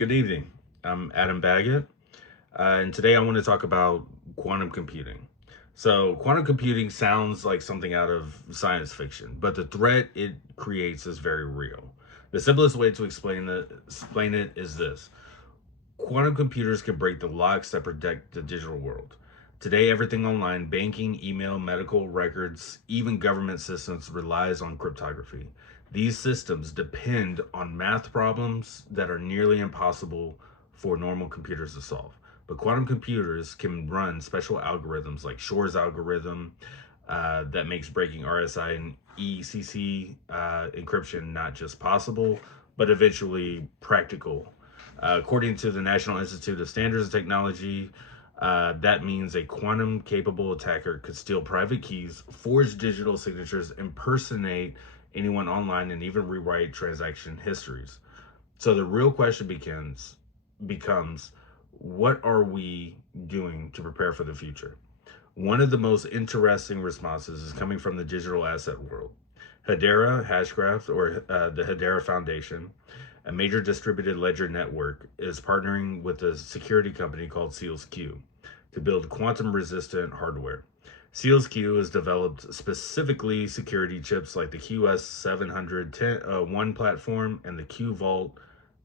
Good evening. I'm Adam Baggett, and today I want to talk about quantum computing. So, quantum computing sounds like something out of science fiction, but the threat it creates is very real. The simplest way to explain it is this: quantum computers can break the locks that protect the digital world. Today, everything online, banking, email, medical records, even government systems relies on cryptography. These systems depend on math problems that are nearly impossible for normal computers to solve. But quantum computers can run special algorithms like Shor's algorithm that makes breaking RSI and ECC encryption not just possible, but eventually practical. According to the National Institute of Standards and Technology, that means a quantum capable attacker could steal private keys, forge digital signatures, impersonate anyone online, and even rewrite transaction histories. So the real question becomes what are we doing to prepare for the future? One of the most interesting responses is coming from the digital asset world. Hedera Hashgraph, or the Hedera Foundation, a major distributed ledger network, is partnering with a security company called SealsQ to build quantum resistant hardware. SealsQ has developed specifically security chips like the QS701 platform and the Q Vault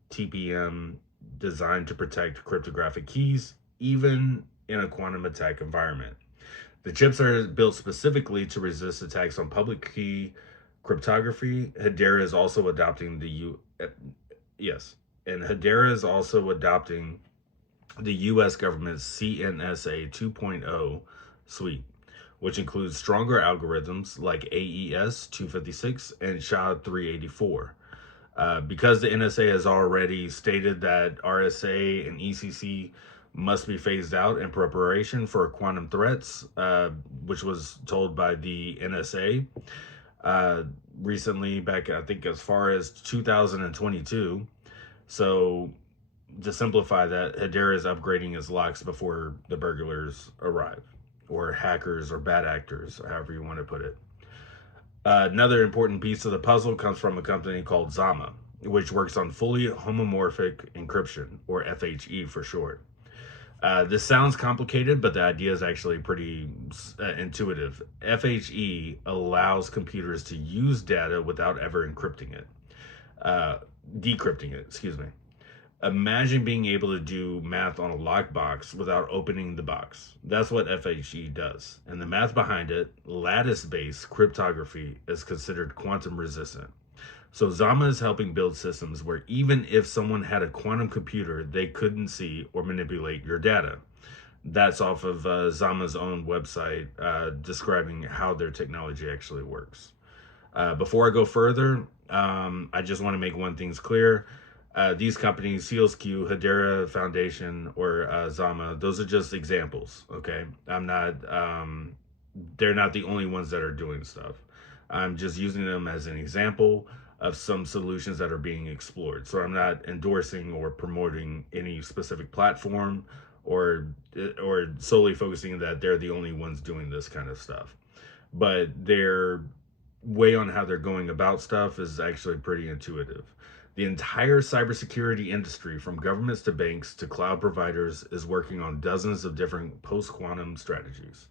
TPM designed to protect cryptographic keys, even in a quantum attack environment. The chips are built specifically to resist attacks on public key cryptography. Hedera is also adopting yes, and Hedera is also adopting the U.S. government's CNSA 2.0 suite, which includes stronger algorithms like AES 256 and SHA 384. Because the NSA has already stated that RSA and ECC must be phased out in preparation for quantum threats, which was told by the NSA uh, recently, back I think as far as 2022. So to simplify that, Hedera is upgrading its locks before the burglars arrive, or hackers, or bad actors, however you want to put it. Another important piece of the puzzle comes from a company called Zama, which works on fully homomorphic encryption, or FHE for short. This sounds complicated, but the idea is actually pretty intuitive. FHE allows computers to use data without ever uh, decrypting it. Excuse me. Imagine being able to do math on a lockbox without opening the box. That's what FHE does. And the math behind it, lattice based cryptography, is considered quantum resistant. So Zama is helping build systems where even if someone had a quantum computer, they couldn't see or manipulate your data. That's off of Zama's own website describing how their technology actually works. Before I go further, I just want to make one thing's clear. These companies, SealsQ, Hedera Foundation, or Zama, those are just examples. Okay, I'm not. They're not the only ones that are doing stuff. I'm just using them as an example of some solutions that are being explored. So I'm not endorsing or promoting any specific platform or or solely focusing that they're the only ones doing this kind of stuff. But their way on how they're going about stuff is actually pretty intuitive. The entire cybersecurity industry, from governments to banks to cloud providers, is working on dozens of different post quantum strategies.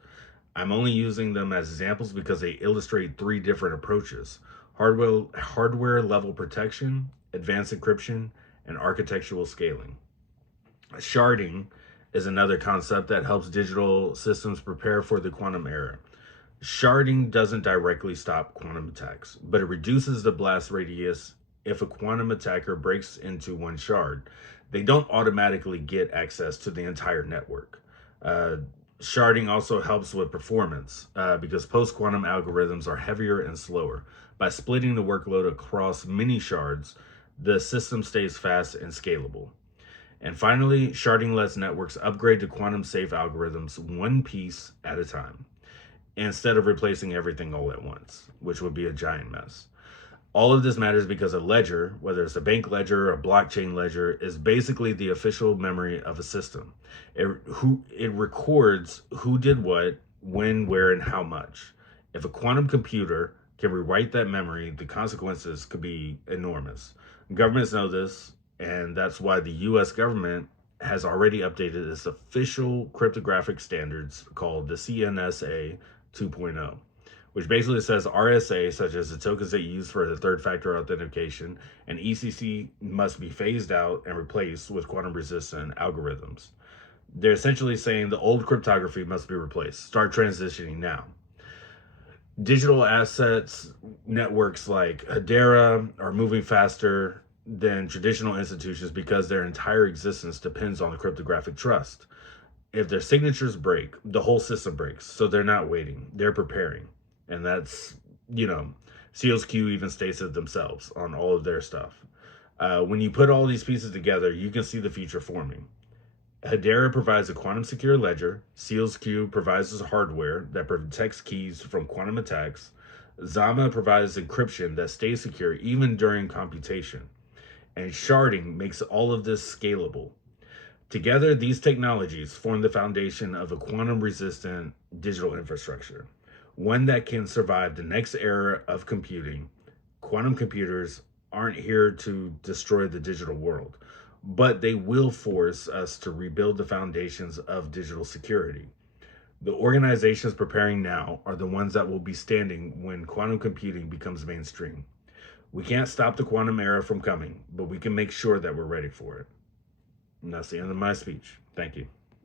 I'm only using them as examples because they illustrate three different approaches: hardware level protection, advanced encryption, and architectural scaling. Sharding is another concept that helps digital systems prepare for the quantum era. Sharding doesn't directly stop quantum attacks, but it reduces the blast radius. If a quantum attacker breaks into one shard, they don't automatically get access to the entire network. Uh, Sharding also helps with performance because post quantum algorithms are heavier and slower. By splitting the workload across many shards, the system stays fast and scalable. And finally, sharding lets networks upgrade to quantum safe algorithms one piece at a time, instead of replacing everything all at once, which would be a giant mess. All of this matters because a ledger, whether it's a bank ledger or a blockchain ledger, is basically the official memory of a system. It records who did what, when, where, and how much. If a quantum computer can rewrite that memory, the consequences could be enormous. Governments know this, And that's why the US government has already updated its official cryptographic standards called the CNSA 2.0, which basically says RSA, such as the tokens that you use for the third factor authentication, and ECC must be phased out and replaced with quantum resistant algorithms. They're essentially saying the old cryptography must be replaced. Start transitioning now. Digital assets networks like Hedera are moving faster than traditional institutions because their entire existence depends on the cryptographic trust. If their signatures break, the whole system breaks. So they're not waiting, they're preparing. And that's, you know, SEALSQ even states it themselves on all of their stuff. When you put all these pieces together, you can see the future forming. Hedera provides a quantum secure ledger. SEALSQ provides hardware that protects keys from quantum attacks. Zama provides encryption that stays secure even during computation. And sharding makes all of this scalable. Together, these technologies form the foundation of a quantum resistant digital infrastructure, one that can survive the next era of computing. Quantum computers aren't here to destroy the digital world, but they will force us to rebuild the foundations of digital security. The organizations preparing now are the ones that will be standing when quantum computing becomes mainstream. We can't stop the quantum era from coming, but we can make sure that we're ready for it. And that's the end of my speech. Thank you.